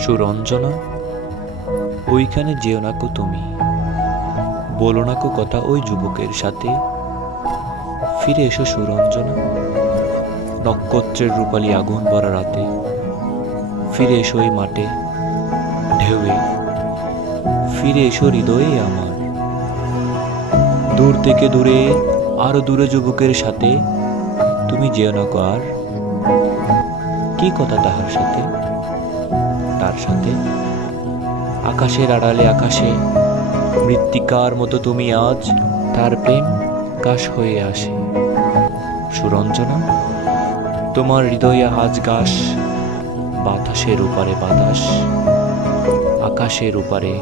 সুরঞ্জনা, ওইখানে যেও না কো তুমি। বলো না কো কথা ওই যুবকের সাথে। ফিরে এসো সুরঞ্জনা, নক্ষত্রের রূপালী আগুন ভরা রাতে। ফিরে এসো এই মাঠে, ঢেউয়ে। ফিরে এসো হৃদয়ে আমার। দূর থেকে দূরে, আরও দূরে যুবকের সাথে। তুমি যেও না কো আর। কি কথা তাহার সাথে? তার সাথে। আকাশের আড়ালে আকাশে, মৃত্তিকার মতো তুমি আজ, তার প্রেম কাশ হয়ে আসে। সুরঞ্জনা, তোমার হৃদয়ে আজ গাস বাতাসের উপারে বাতাস, আকাশের উপারে